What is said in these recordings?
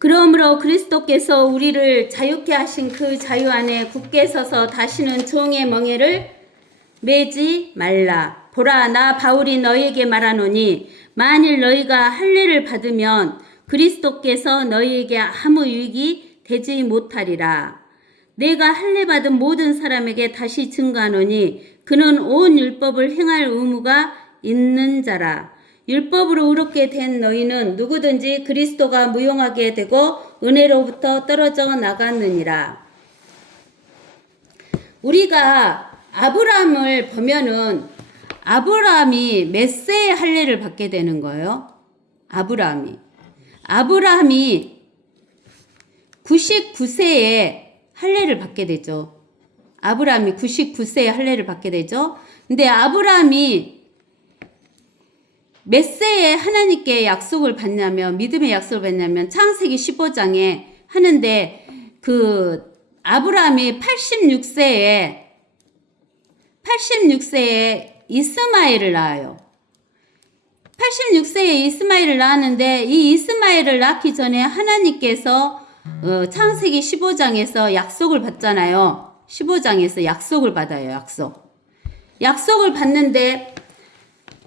그러므로 그리스도께서 우리를 자유케 하신 그 자유 안에 굳게 서서 다시는 종의 멍에를 매지 말라. 보라, 나 바울이 너희에게 말하노니 만일 너희가 할례를 받으면 그리스도께서 너희에게 아무 유익이 되지 못하리라. 내가 할례 받은 모든 사람에게 다시 증거하노니 그는 온 율법을 행할 의무가 있는 자라. 율법으로 의롭게 된 너희는 누구든지 그리스도가 무용하게 되고 은혜로부터 떨어져 나갔느니라. 우리가 아브라함을 보면은 아브라함이 몇 세에 할례를 받게 되는 거예요? 아브라함이 99세에 할례를 받게 되죠. 아브라함이 99세에 할례를 받게 되죠. 근데 아브라함이 몇 세에 하나님께 약속을 받냐면, 믿음의 약속을 받냐면 창세기 15장에 하는데, 그 아브라함이 86세에 이스마엘을 낳아요. 86세에 이스마엘을 낳았는데, 이 이스마엘을 낳기 전에 하나님께서 창세기 15장에서 약속을 받잖아요. 15장에서 약속을 받아요. 약속을 받는데,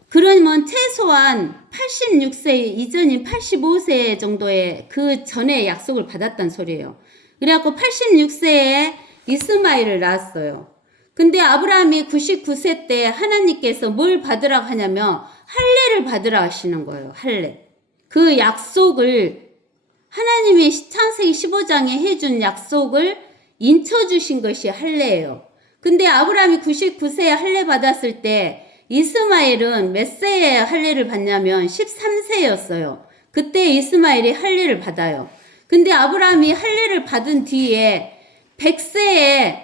그러면 최소한 86세 이전인 85세 정도의 그 전에 약속을 받았단 소리예요. 그래갖고 86세에 이스마엘을 낳았어요. 근데 아브라함이 99세 때 하나님께서 뭘 받으라 하냐면 할례를 받으라 하시는 거예요. 할례. 그 약속을 하나님이 창세기 15장에 해준 약속을 인쳐주신 것이 할례예요. 근데 아브라함이 99세에 할례 받았을 때 이스마엘은 몇 세에 할례를 받냐면 13세였어요. 그때 이스마엘이 할례를 받아요. 근데 아브라함이 할례를 받은 뒤에 100세에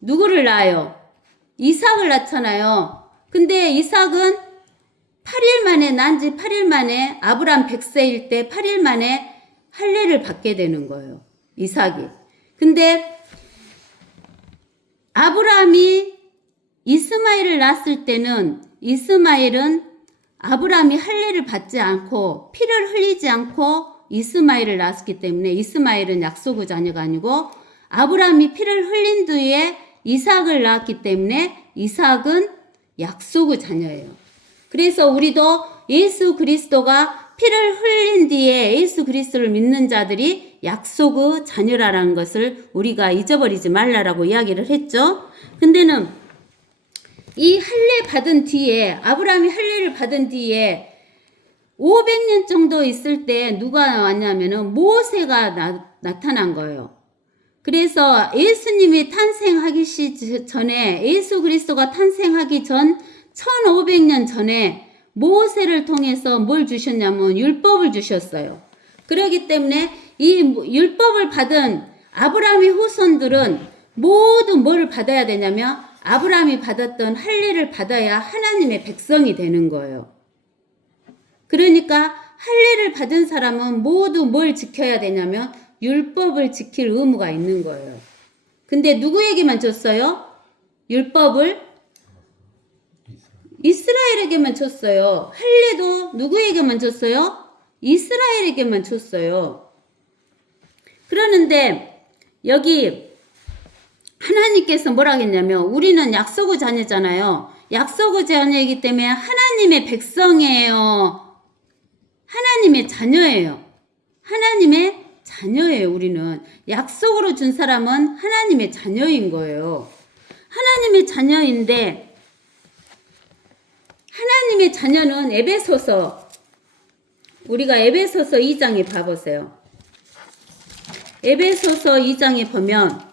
누구를 낳아요? 이삭을 낳잖아요. 근데 이삭은 8일 만에, 난지 8일 만에, 아브라함 100세일 때 8일 만에 할례를 받게 되는 거예요. 이삭이. 근데 아브라함이 이스마엘을 낳았을 때는 이스마엘은 아브라함이 할례를 받지 않고 피를 흘리지 않고 이스마엘을 낳았기 때문에 이스마엘은 약속의 자녀가 아니고 아브라함이 피를 흘린 뒤에 이삭을 낳았기 때문에 이삭은 약속의 자녀예요. 그래서 우리도 예수 그리스도가 피를 흘린 뒤에 예수 그리스도를 믿는 자들이 약속의 자녀라는 것을 우리가 잊어버리지 말라라고 이야기를 했죠. 근데는 이 할례 받은 뒤에 아브라함이 할례를 받은 뒤에 500년 정도 있을 때 누가 왔냐면은 모세가 나타난 거예요. 그래서 예수님이 탄생하기 전에 예수 그리스도가 탄생하기 전 1500년 전에 모세를 통해서 뭘 주셨냐면 율법을 주셨어요. 그렇기 때문에 이 율법을 받은 아브라함의 후손들은 모두 뭘 받아야 되냐면 아브라함이 받았던 할례를 받아야 하나님의 백성이 되는 거예요. 그러니까 할례를 받은 사람은 모두 뭘 지켜야 되냐면 율법을 지킬 의무가 있는 거예요. 근데 누구에게만 줬어요? 율법을 이스라엘에게만 줬어요. 할례도 누구에게만 줬어요? 이스라엘에게만 줬어요. 그러는데 여기 하나님께서 뭐라 했냐면 우리는 약속의 자녀잖아요. 약속의 자녀이기 때문에 하나님의 백성이에요. 하나님의 자녀예요. 하나님의 자녀예요. 우리는 약속으로 준 사람은 하나님의 자녀인 거예요. 하나님의 자녀인데 하나님의 자녀는 에베소서, 우리가 에베소서 2장에 봐보세요. 에베소서 2장에 보면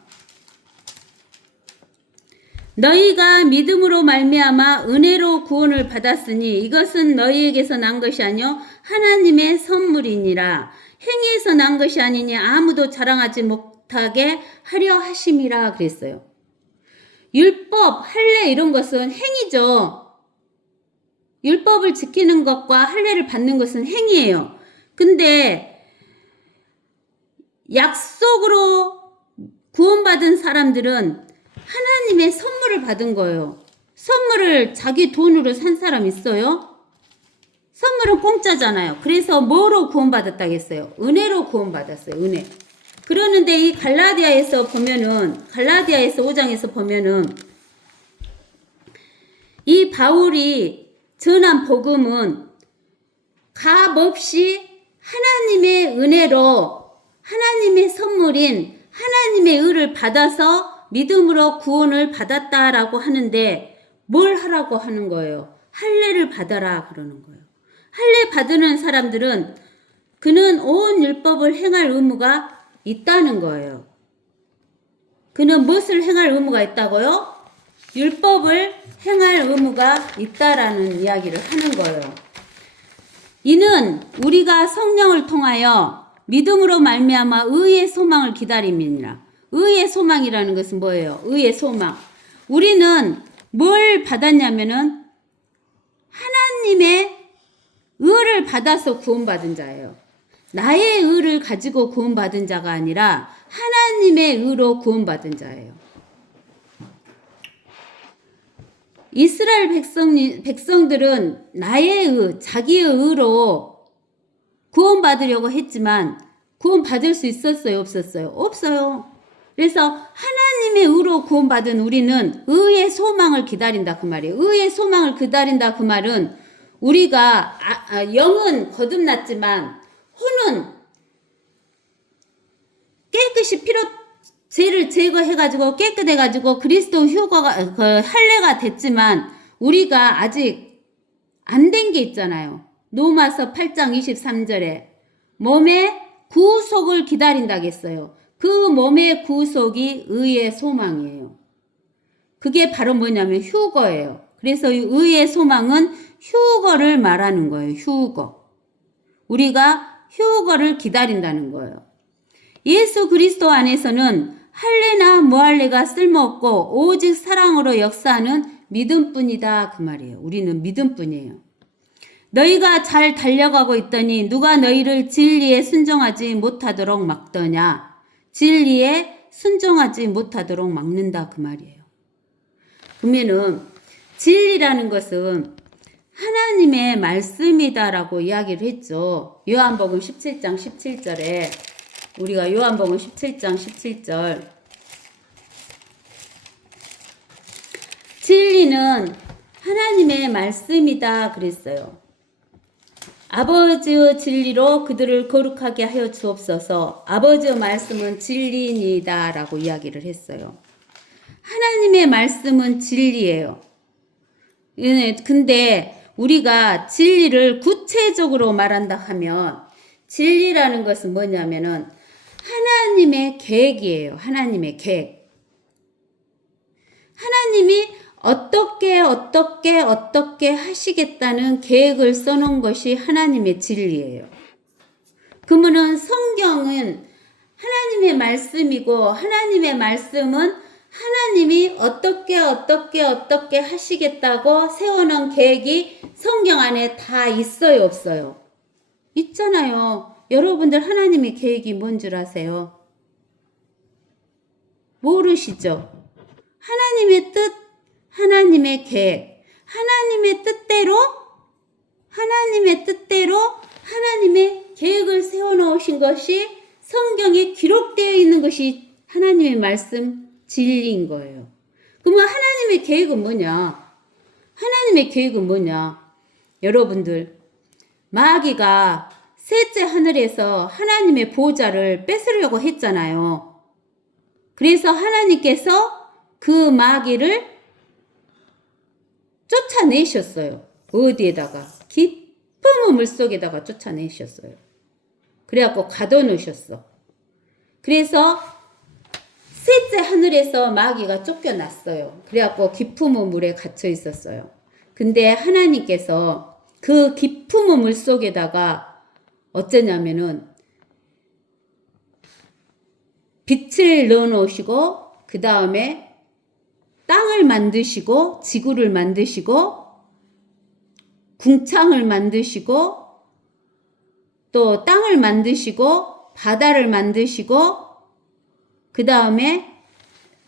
너희가 믿음으로 말미암아 은혜로 구원을 받았으니 이것은 너희에게서 난 것이 아니요 하나님의 선물이니라. 행위에서 난 것이 아니니 아무도 자랑하지 못하게 하려 하심이라 그랬어요. 율법, 할례 이런 것은 행위죠. 율법을 지키는 것과 할례를 받는 것은 행위예요. 근데 약속으로 구원받은 사람들은 하나님의 선물을 받은 거예요. 선물을 자기 돈으로 산 사람 있어요? 선물은 공짜잖아요. 그래서 뭐로 구원받았다겠어요? 은혜로 구원받았어요. 은혜. 그러는데 이 갈라디아에서 보면은, 갈라디아에서 5장에서 보면은, 이 바울이 전한 복음은 값없이 하나님의 은혜로 하나님의 선물인 하나님의 의를 받아서 믿음으로 구원을 받았다라고 하는데 뭘 하라고 하는 거예요? 할례를 받아라 그러는 거예요. 할례 받는 사람들은 그는 온 율법을 행할 의무가 있다는 거예요. 그는 무엇을 행할 의무가 있다고요? 율법을 행할 의무가 있다라는 이야기를 하는 거예요. 이는 우리가 성령을 통하여 믿음으로 말미암아 의의 소망을 기다림이니라. 의의 소망이라는 것은 뭐예요? 의의 소망. 우리는 뭘 받았냐면은 하나님의 의를 받아서 구원받은 자예요. 나의 의를 가지고 구원받은 자가 아니라 하나님의 의로 구원받은 자예요. 이스라엘 백성들은 나의 의, 자기의 의로 구원받으려고 했지만 구원받을 수 있었어요? 없었어요? 없어요. 그래서 하나님의 의로 구원받은 우리는 의의 소망을 기다린다 그 말이에요. 의의 소망을 기다린다 그 말은 우리가 영은 거듭났지만 혼은 깨끗이 죄를 제거해가지고 깨끗해가지고 그리스도 휴거가 할례가 됐지만 우리가 아직 안 된 게 있잖아요. 로마서 8장 23절에 몸의 구속을 기다린다겠어요. 그 몸의 구속이 의의 소망이에요. 그게 바로 뭐냐면 휴거예요. 그래서 의의 소망은 휴거를 말하는 거예요. 휴거. 우리가 휴거를 기다린다는 거예요. 예수 그리스도 안에서는 할례나 무할례가 쓸모없고 오직 사랑으로 역사하는 믿음뿐이다 그 말이에요. 우리는 믿음뿐이에요. 너희가 잘 달려가고 있더니 누가 너희를 진리에 순종하지 못하도록 막더냐. 진리에 순종하지 못하도록 막는다 그 말이에요. 그러면은 진리라는 것은 하나님의 말씀이다라고 이야기를 했죠. 요한복음 17장 17절에 우리가 요한복음 17장 17절 진리는 하나님의 말씀이다 그랬어요. 아버지의 진리로 그들을 거룩하게 하여 주옵소서. 아버지의 말씀은 진리이다 라고 이야기를 했어요. 하나님의 말씀은 진리예요. 근데 우리가 진리를 구체적으로 말한다 하면 진리라는 것은 뭐냐면은 하나님의 계획이에요. 하나님의 계획. 하나님이 어떻게 하시겠다는 계획을 써놓은 것이 하나님의 진리예요. 그러면은 성경은 하나님의 말씀이고 하나님의 말씀은 하나님이 어떻게 하시겠다고 세워놓은 계획이 성경 안에 다 있어요, 없어요? 있잖아요. 여러분들 하나님의 계획이 뭔 줄 아세요? 모르시죠? 하나님의 뜻, 하나님의 계획, 하나님의 뜻대로 하나님의 계획을 세워놓으신 것이 성경에 기록되어 있는 것이 하나님의 말씀 진리인 거예요. 그러면 하나님의 계획은 뭐냐? 하나님의 계획은 뭐냐? 여러분들, 마귀가 셋째 하늘에서 하나님의 보좌를 뺏으려고 했잖아요. 그래서 하나님께서 그 마귀를 쫓아내셨어요. 어디에다가? 깊은 물속에다가 쫓아내셨어요. 그래갖고 가둬놓으셨어. 그래서 셋째 하늘에서 마귀가 쫓겨났어요. 그래갖고 깊은 물에 갇혀 있었어요. 근데 하나님께서 그 깊은 물속에다가 어쩌냐면은 빛을 넣어놓으시고 그 다음에 땅을 만드시고 지구를 만드시고 궁창을 만드시고 또 땅을 만드시고 바다를 만드시고 그 다음에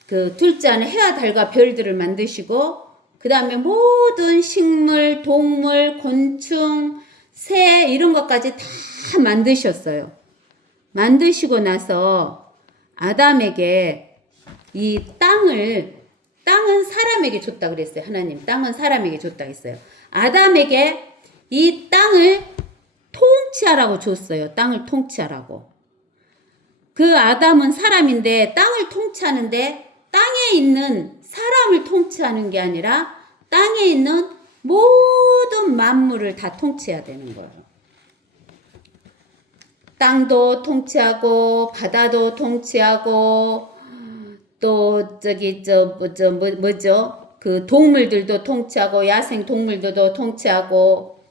그 둘째 안에 해와 달과 별들을 만드시고 그 다음에 모든 식물, 동물, 곤충 새 이런 것까지 다 만드셨어요. 만드시고 나서 아담에게 이 땅은 사람에게 줬다 그랬어요. 하나님 땅은 사람에게 줬다 했어요. 아담에게 이 땅을 통치하라고 줬어요. 땅을 통치하라고. 그 아담은 사람인데 땅을 통치하는데 땅에 있는 사람을 통치하는 게 아니라 땅에 있는 모든 만물을 다 통치해야 되는 거예요. 땅도 통치하고 바다도 통치하고 또 그 동물들도 통치하고 야생 동물들도 통치하고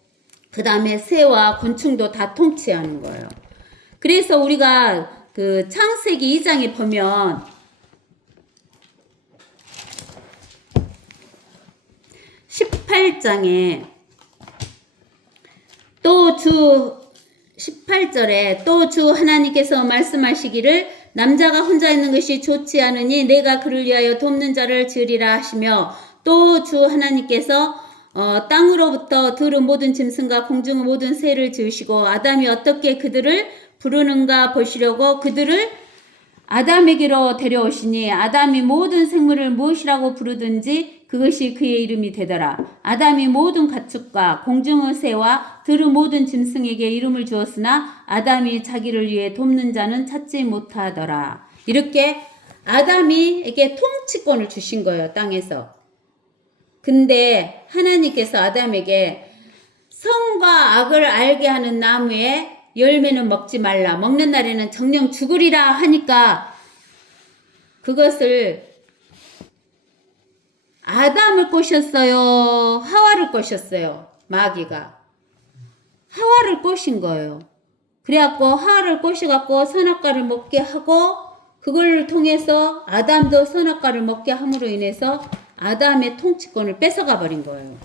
그 다음에 새와 곤충도 다 통치하는 거예요. 그래서 우리가 그 창세기 2장에 보면 18장에 또 주 18절에 또 주 하나님께서 말씀하시기를 남자가 혼자 있는 것이 좋지 않으니 내가 그를 위하여 돕는 자를 지으리라 하시며 또 주 하나님께서 땅으로부터 들은 모든 짐승과 공중의 모든 새를 지으시고 아담이 어떻게 그들을 부르는가 보시려고 그들을 아담에게로 데려오시니 아담이 모든 생물을 무엇이라고 부르든지 그것이 그의 이름이 되더라. 아담이 모든 가축과 공중의 새와 들의 모든 짐승에게 이름을 주었으나 아담이 자기를 위해 돕는 자는 찾지 못하더라. 이렇게 아담이에게 통치권을 주신 거예요. 땅에서. 근데 하나님께서 아담에게 선과 악을 알게 하는 나무의 열매는 먹지 말라. 먹는 날에는 정령 죽으리라 하니까 그것을 아담을 꼬셨어요? 하와를 꼬셨어요? 마귀가. 하와를 꼬신 거예요. 그래갖고 하와를 꼬셔갖고 선악과를 먹게 하고 그걸 통해서 아담도 선악과를 먹게 함으로 인해서 아담의 통치권을 뺏어가 버린 거예요.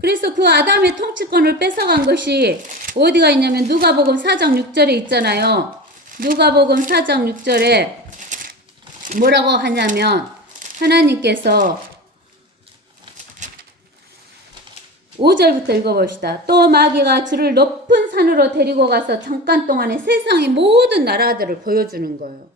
그래서 그 아담의 통치권을 뺏어간 것이 어디가 있냐면 누가복음 4장 6절에 있잖아요. 누가복음 4장 6절에 뭐라고 하냐면 하나님께서 5절부터 읽어봅시다. 또 마귀가 주를 높은 산으로 데리고 가서 잠깐 동안에 세상의 모든 나라들을 보여주는 거예요.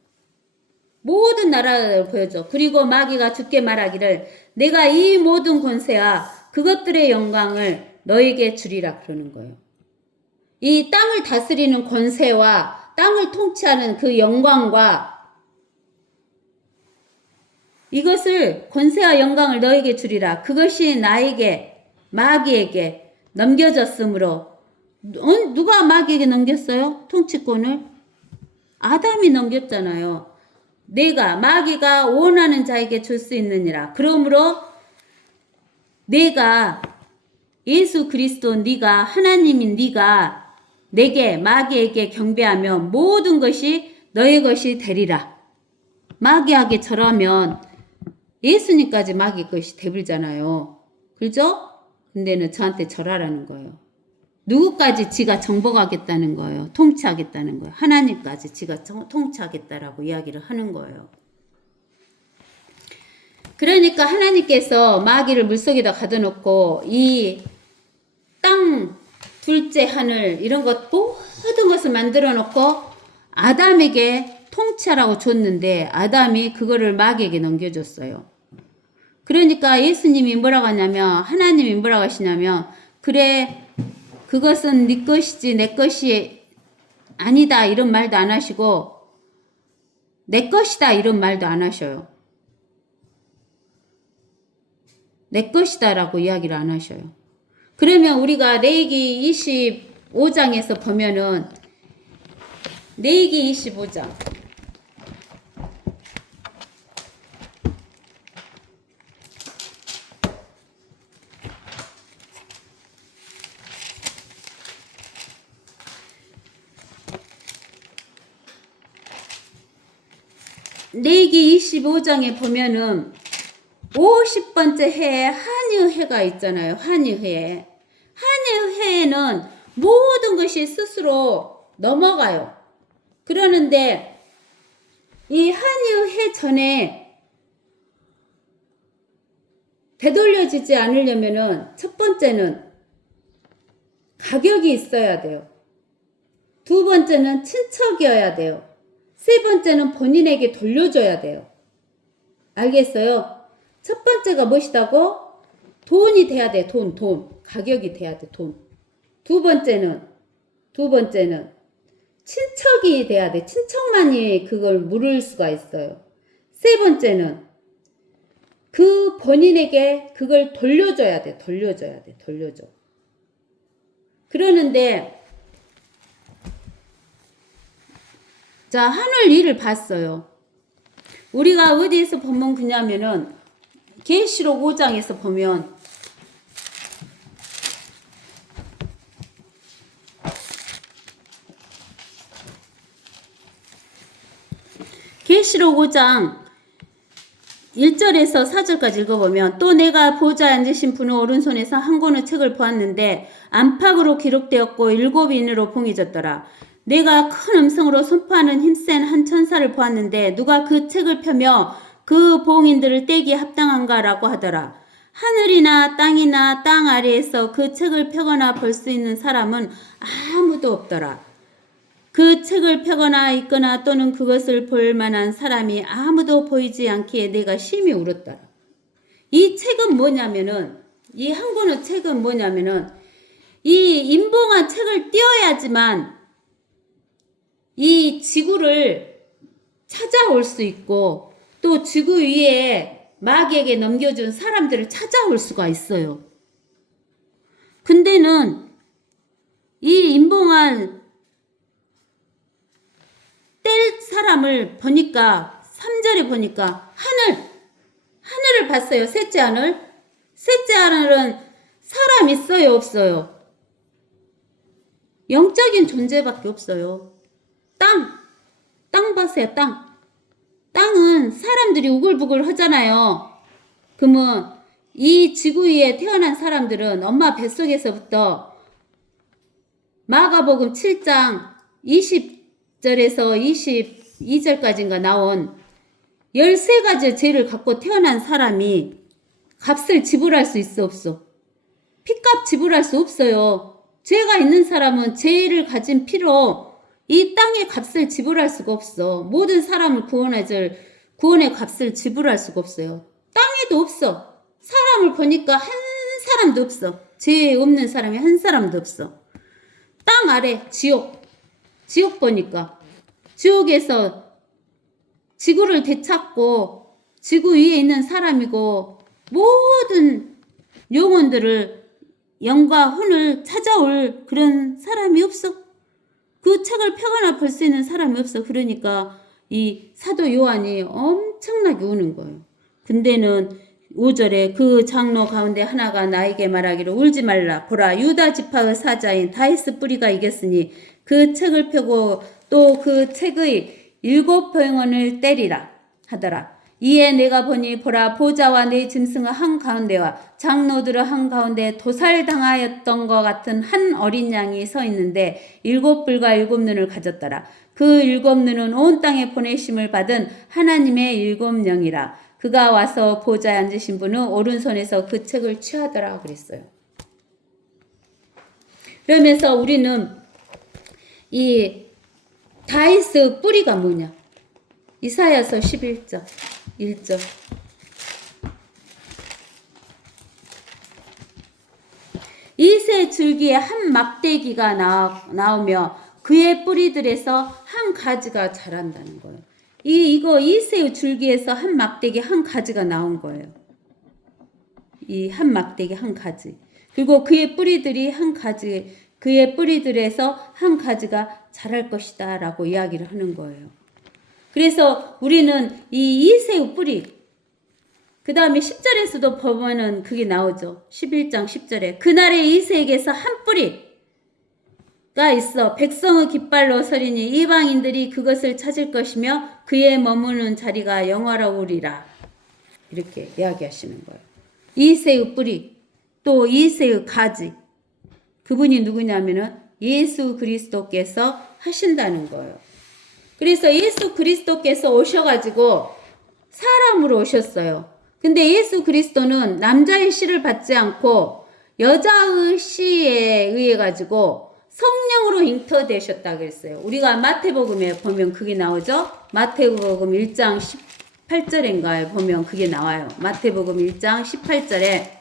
모든 나라들을 보여줘. 그리고 마귀가 주께 말하기를 내가 이 모든 권세와 그것들의 영광을 너에게 주리라 그러는 거예요. 이 땅을 다스리는 권세와 땅을 통치하는 그 영광과 이것을 권세와 영광을 너에게 주리라. 그것이 나에게 마귀에게 넘겨졌으므로 누가 마귀에게 넘겼어요? 통치권을? 아담이 넘겼잖아요. 내가 마귀가 원하는 자에게 줄 수 있느니라. 그러므로 내가 예수 그리스도 네가 하나님인 네가 내게 마귀에게 경배하면 모든 것이 너의 것이 되리라. 마귀에게 절하면 예수님까지 마귀 것이 되버리잖아요. 그죠? 근데는 저한테 절하라는 거예요. 누구까지 지가 정복하겠다는 거예요. 통치하겠다는 거예요. 하나님까지 지가 통치하겠다라고 이야기를 하는 거예요. 그러니까 하나님께서 마귀를 물속에다 가둬놓고 이 땅, 둘째 하늘 이런 것 모든 것을 만들어 놓고 아담에게 통치하라고 줬는데 아담이 그거를 마귀에게 넘겨줬어요. 그러니까 예수님이 뭐라고 하냐면 하나님이 뭐라고 하시냐면 그래 그것은 네 것이지 내 것이 아니다 이런 말도 안 하시고 내 것이다 이런 말도 안 하셔요. 내 것이다 라고 이야기를 안 하셔요. 그러면 우리가 레위기 25장에서 보면은 레위기 25장 레위기 25장에 보면은 50번째 해에 한유해가 있잖아요. 한유해. 한유해에는 모든 것이 스스로 넘어가요. 그러는데 이 한유해 전에 되돌려지지 않으려면은 첫 번째는 가격이 있어야 돼요. 두 번째는 친척이어야 돼요. 세 번째는 본인에게 돌려줘야 돼요. 알겠어요? 첫 번째가 무엇이다고? 돈이 돼야 돼. 돈. 가격이 돼야 돼. 돈. 두 번째는 친척이 돼야 돼. 친척만이 그걸 물을 수가 있어요. 세 번째는 그 본인에게 그걸 돌려줘야 돼. 돌려줘. 그러는데 자, 하늘 일을 봤어요. 우리가 어디에서 보면 그냐면은 계시록 5장에서 보면 계시록 5장 1절에서 4절까지 읽어보면 또 내가 보좌에 앉으신 분의 오른손에서 한 권의 책을 보았는데 안팎으로 기록되었고 7인으로 봉해졌더라. 내가 큰 음성으로 선포하는 힘센 한 천사를 보았는데 누가 그 책을 펴며 그 봉인들을 떼기에 합당한가라고 하더라. 하늘이나 땅이나 땅 아래에서 그 책을 펴거나 볼 수 있는 사람은 아무도 없더라. 그 책을 펴거나 읽거나 또는 그것을 볼 만한 사람이 아무도 보이지 않기에 내가 심히 울었더라. 이 책은 뭐냐면은, 이 한 권의 책은 뭐냐면은, 이 인봉한 책을 띄어야지만 이 지구를 찾아올 수 있고 또 지구 위에 마귀에게 넘겨준 사람들을 찾아올 수가 있어요. 근데는 이 인봉한 뗄 사람을 보니까 3절에 보니까 하늘을 봤어요. 셋째 하늘. 셋째 하늘은 사람 있어요, 없어요? 영적인 존재밖에 없어요. 땅 봤어요. 땅은 사람들이 우글부글 하잖아요. 그러면 이 지구 위에 태어난 사람들은 엄마 뱃속에서부터 마가복음 7장 20절에서 22절까지인가 나온 13가지 죄를 갖고 태어난 사람이 값을 지불할 수 있어, 없어? 피값 지불할 수 없어요. 죄가 있는 사람은 죄를 가진 피로 이 땅의 값을 지불할 수가 없어. 모든 사람을 구원의 값을 지불할 수가 없어요. 땅에도 없어. 사람을 보니까 한 사람도 없어. 죄 없는 사람이 한 사람도 없어. 땅 아래 지옥 보니까 지옥에서 지구를 되찾고 지구 위에 있는 사람이고 모든 영혼들을 영과 혼을 찾아올 그런 사람이 없어. 그 책을 펴거나 볼 수 있는 사람이 없어. 그러니까 이 사도 요한이 엄청나게 우는 거예요. 근데는 5절에 그 장로 가운데 하나가 나에게 말하기를 울지 말라. 보라, 유다 지파의 사자인 다윗의 뿌리가 이겼으니 그 책을 펴고 또 그 책의 7병원을 때리라 하더라. 이에 내가 보니 보라, 보좌와 네 짐승의 한가운데와 장로들의 한가운데 도살당하였던 것 같은 한 어린 양이 서 있는데 7뿔과 7눈을 가졌더라. 그 7눈은 온 땅에 보내심을 받은 하나님의 7영이라. 그가 와서 보좌에 앉으신 분은 오른손에서 그 책을 취하더라 그랬어요. 그러면서 우리는 이 다윗의 뿌리가 뭐냐? 이사야서 11장 1절. 이새 줄기에 한 막대기가 나오며 그의 뿌리들에서 한 가지가 자란다는 거예요. 이거 이새 줄기에서 한 막대기 한 가지가 나온 거예요. 이 한 막대기 한 가지. 그리고 그의 뿌리들이 한 가지, 그의 뿌리들에서 한 가지가 자랄 것이다 라고 이야기를 하는 거예요. 그래서 우리는 이 이새의 뿌리, 그 다음에 10절에서도 보면은 그게 나오죠. 11장 10절에 그날에 이새에게서 한 뿌리가 있어 백성의 깃발로 서리니 이방인들이 그것을 찾을 것이며 그의 머무는 자리가 영화로우리라. 이렇게 이야기하시는 거예요. 이새의 뿌리, 또 이새의 가지, 그분이 누구냐면은 예수 그리스도께서 하신다는 거예요. 그래서 예수 그리스도께서 오셔가지고 사람으로 오셨어요. 근데 예수 그리스도는 남자의 씨를 받지 않고 여자의 시에 의해 가지고 성령으로 잉태되셨다 그랬어요. 우리가 마태복음에 보면 그게 나오죠. 마태복음 1장 18절인가에 보면 그게 나와요. 마태복음 1장 18절에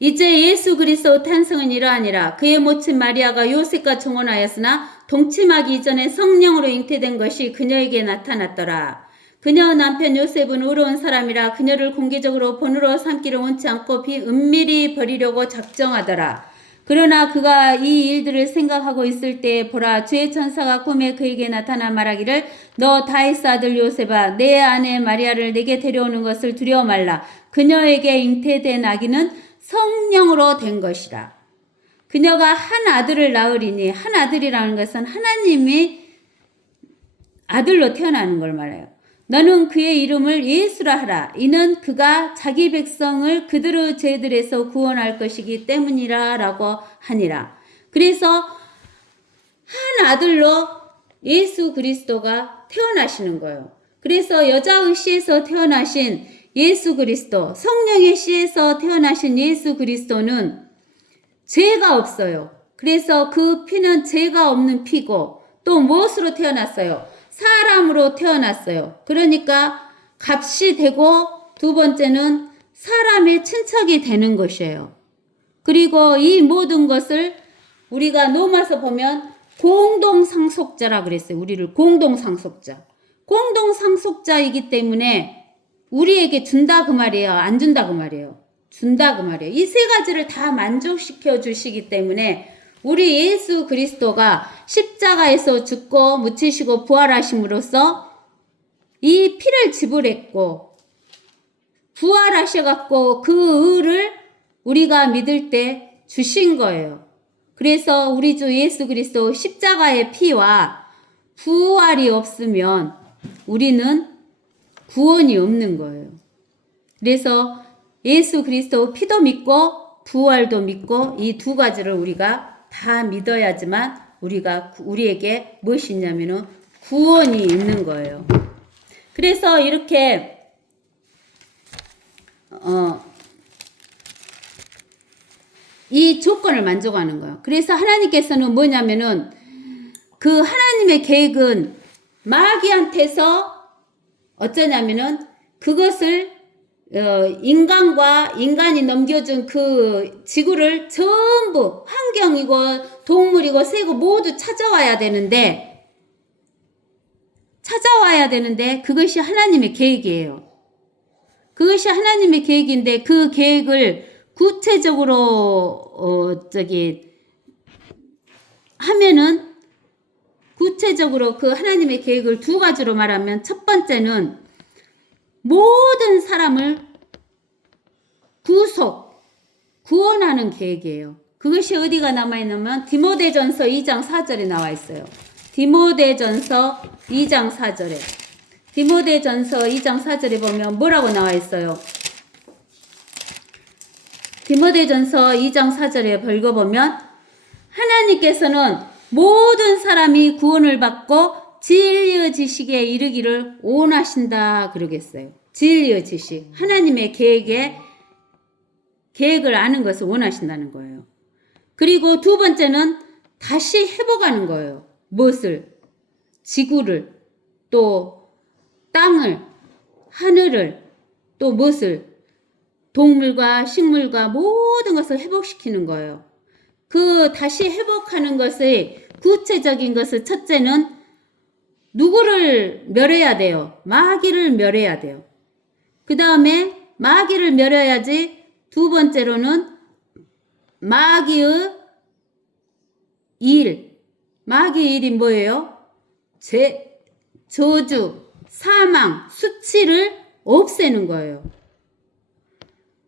이제 예수 그리스도 탄생은 이러하니라. 그의 모친 마리아가 요셉과 청혼하였으나 동침하기 이전에 성령으로 잉태된 것이 그녀에게 나타났더라. 그녀의 남편 요셉은 의로운 사람이라 그녀를 공개적으로 본으로 삼기를 원치 않고 은밀히 버리려고 작정하더라. 그러나 그가 이 일들을 생각하고 있을 때 보라, 주의 천사가 꿈에 그에게 나타나 말하기를 너 다윗의 아들 요셉아, 내 아내 마리아를 내게 데려오는 것을 두려워 말라. 그녀에게 잉태된 아기는 성령으로 된 것이라. 그녀가 한 아들을 낳으리니, 한 아들이라는 것은 하나님이 아들로 태어나는 걸 말해요. 너는 그의 이름을 예수라 하라. 이는 그가 자기 백성을 그들의 죄들에서 구원할 것이기 때문이라 라고 하니라. 그래서 한 아들로 예수 그리스도가 태어나시는 거예요. 그래서 여자의 씨에서 태어나신 예수 그리스도, 성령의 씨에서 태어나신 예수 그리스도는 죄가 없어요. 그래서 그 피는 죄가 없는 피고 또 무엇으로 태어났어요? 사람으로 태어났어요. 그러니까 값이 되고 두 번째는 사람의 친척이 되는 것이에요. 그리고 이 모든 것을 우리가 로마서 보면 공동상속자라 그랬어요. 우리를 공동상속자. 공동상속자이기 때문에 우리에게 준다 그 말이에요. 안 준다 그 말이에요. 준다 그 말이에요. 이 세 가지를 다 만족시켜 주시기 때문에 우리 예수 그리스도가 십자가에서 죽고 묻히시고 부활하심으로써 이 피를 지불했고 부활하셔갖고 그 의를 우리가 믿을 때 주신 거예요. 그래서 우리 주 예수 그리스도 십자가의 피와 부활이 없으면 우리는 구원이 없는 거예요. 그래서 예수 그리스도 피도 믿고 부활도 믿고 이 두 가지를 우리가 다 믿어야지만 우리에게 무엇이 있냐면은 구원이 있는 거예요. 그래서 이렇게 이 조건을 만족하는 거예요. 그래서 하나님께서는 뭐냐면은 그 하나님의 계획은 마귀한테서 어쩌냐면은 그것을 인간이 넘겨준 그 지구를 전부 환경이고 동물이고 새고 모두 찾아와야 되는데 그것이 하나님의 계획이에요. 그것이 하나님의 계획인데 그 계획을 구체적으로 하면은 구체적으로 그 하나님의 계획을 두 가지로 말하면 첫 번째는 모든 사람을 구원하는 계획이에요. 그것이 어디가 남아있냐면 디모데전서 2장 4절에 나와 있어요. 디모데전서 2장 4절에 디모데전서 2장 4절에 보면 뭐라고 나와 있어요? 디모데전서 2장 4절에 읽어보면 하나님께서는 모든 사람이 구원을 받고 진리의 지식에 이르기를 원하신다 그러겠어요. 진리의 지식. 하나님의 계획을 아는 것을 원하신다는 거예요. 그리고 두 번째는 다시 회복하는 거예요. 무엇을? 지구를, 또 땅을, 하늘을, 또 무엇을? 동물과 식물과 모든 것을 회복시키는 거예요. 그 다시 회복하는 것의 구체적인 것을 첫째는 누구를 멸해야 돼요? 마귀를 멸해야 돼요. 그 다음에 마귀를 멸해야지 두 번째로는 마귀의 일이 뭐예요? 저주, 사망, 수치를 없애는 거예요.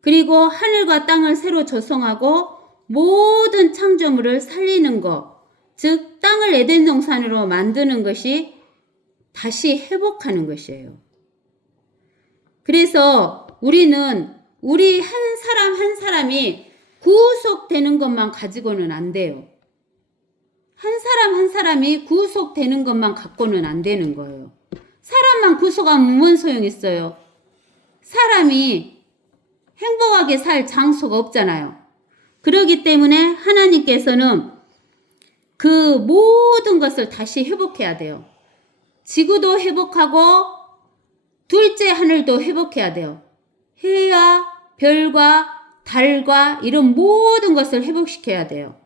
그리고 하늘과 땅을 새로 조성하고 모든 창조물을 살리는 것, 즉 땅을 에덴 동산으로 만드는 것이 다시 회복하는 것이에요. 그래서 우리는 우리 한 사람 한 사람이 구속되는 것만 가지고는 안 돼요. 한 사람 한 사람이 구속되는 것만 갖고는 안 되는 거예요. 사람만 구속하면 뭔 소용 있어요? 사람이 행복하게 살 장소가 없잖아요. 그렇기 때문에 하나님께서는 그 모든 것을 다시 회복해야 돼요. 지구도 회복하고 둘째 하늘도 회복해야 돼요. 해와 별과 달과 이런 모든 것을 회복시켜야 돼요.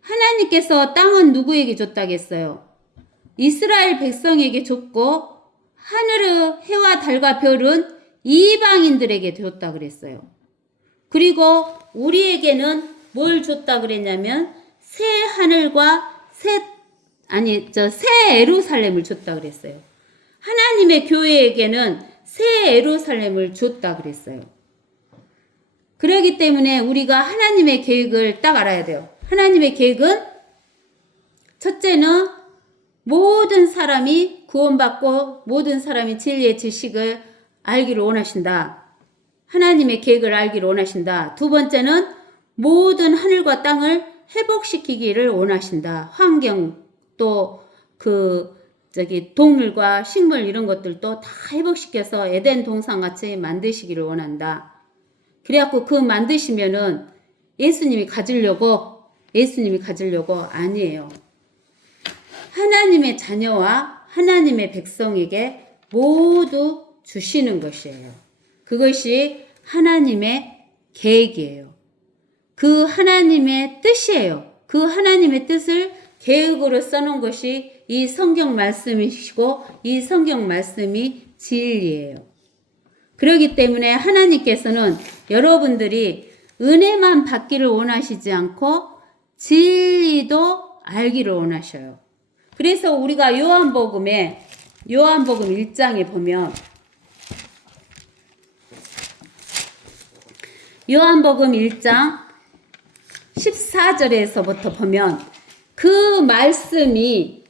하나님께서 땅은 누구에게 줬다겠어요? 이스라엘 백성에게 줬고 하늘의 해와 달과 별은 이방인들에게 줬다 그랬어요. 그리고 우리에게는 뭘 줬다 그랬냐면 새 하늘과 새 예루살렘을 줬다 그랬어요. 하나님의 교회에게는 새 예루살렘을 줬다 그랬어요. 그렇기 때문에 우리가 하나님의 계획을 딱 알아야 돼요. 하나님의 계획은 첫째는 모든 사람이 구원받고 모든 사람이 진리의 지식을 알기를 원하신다. 하나님의 계획을 알기를 원하신다. 두 번째는 모든 하늘과 땅을 회복시키기를 원하신다. 환경 또 동물과 식물 이런 것들도 다 회복시켜서 에덴 동산같이 만드시기를 원한다. 그래갖고 그 만드시면은 예수님이 가지려고 아니에요. 하나님의 자녀와 하나님의 백성에게 모두 주시는 것이에요. 그것이 하나님의 계획이에요. 그 하나님의 뜻이에요. 그 하나님의 뜻을 계획으로 써놓은 것이 이 성경 말씀이시고 이 성경 말씀이 진리예요. 그렇기 때문에 하나님께서는 여러분들이 은혜만 받기를 원하시지 않고 진리도 알기를 원하셔요. 그래서 우리가 요한복음 1장에 보면 요한복음 1장 14절에서부터 보면 그 말씀이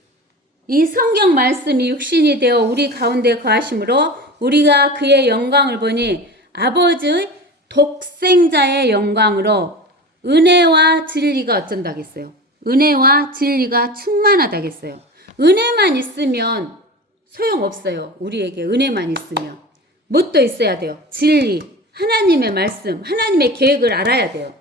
이 성경 말씀이 육신이 되어 우리 가운데 거하심으로 우리가 그의 영광을 보니 아버지의 독생자의 영광으로 은혜와 진리가 어쩐다겠어요? 은혜와 진리가 충만하다겠어요? 은혜만 있으면 소용없어요. 우리에게 은혜만 있으면. 뭣도 있어야 돼요? 진리, 하나님의 말씀, 하나님의 계획을 알아야 돼요.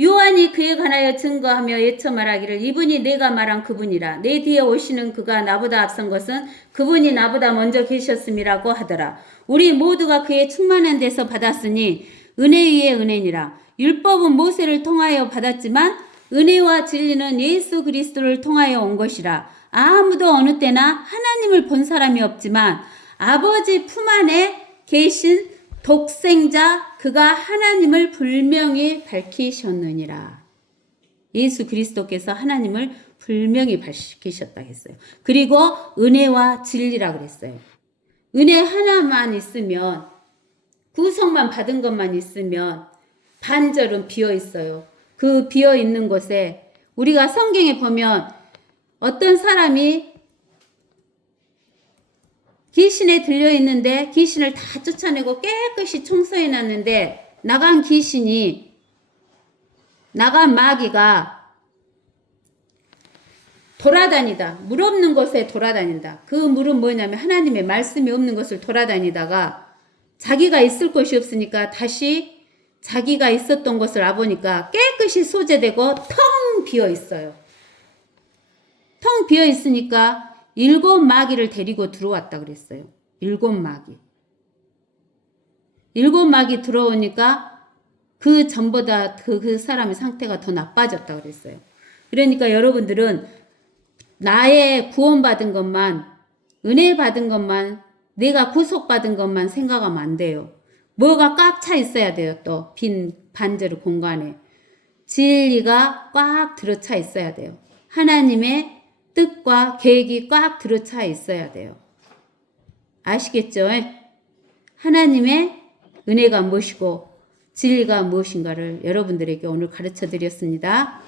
요한이 그에 관하여 증거하며 예쳐 말하기를 이분이 내가 말한 그분이라. 내 뒤에 오시는 그가 나보다 앞선 것은 그분이 나보다 먼저 계셨음이라고 하더라. 우리 모두가 그의 충만한 데서 받았으니 은혜 위에 은혜니라. 율법은 모세를 통하여 받았지만 은혜와 진리는 예수 그리스도를 통하여 온 것이라. 아무도 어느 때나 하나님을 본 사람이 없지만 아버지 품 안에 계신 독생자 그가 하나님을 분명히 밝히셨느니라. 예수 그리스도께서 하나님을 분명히 밝히셨다 했어요. 그리고 은혜와 진리라 그랬어요. 은혜 하나만 있으면 구속만 받은 것만 있으면 반절은 비어 있어요. 그 비어 있는 곳에 우리가 성경에 보면 어떤 사람이 귀신에 들려 있는데 귀신을 다 쫓아내고 깨끗이 청소해 놨는데 나간 마귀가 돌아다니다. 물 없는 곳에 돌아다닌다. 그 물은 뭐냐면 하나님의 말씀이 없는 곳을 돌아다니다가 자기가 있을 곳이 없으니까 다시 자기가 있었던 곳을 와보니까 깨끗이 소재되고 텅 비어 있어요. 텅 비어 있으니까 7 마귀를 데리고 들어왔다 그랬어요. 7 마귀. 7 마귀 들어오니까 그 전보다 그 사람의 상태가 더 나빠졌다 그랬어요. 그러니까 여러분들은 나의 구원받은 것만, 은혜 받은 것만, 내가 구속받은 것만 생각하면 안 돼요. 뭐가 꽉 차 있어야 돼요. 또 빈 반절 공간에. 진리가 꽉 들어차 있어야 돼요. 하나님의 뜻과 계획이 꽉 들어차 있어야 돼요. 아시겠죠? 하나님의 은혜가 무엇이고 진리가 무엇인가를 여러분들에게 오늘 가르쳐 드렸습니다.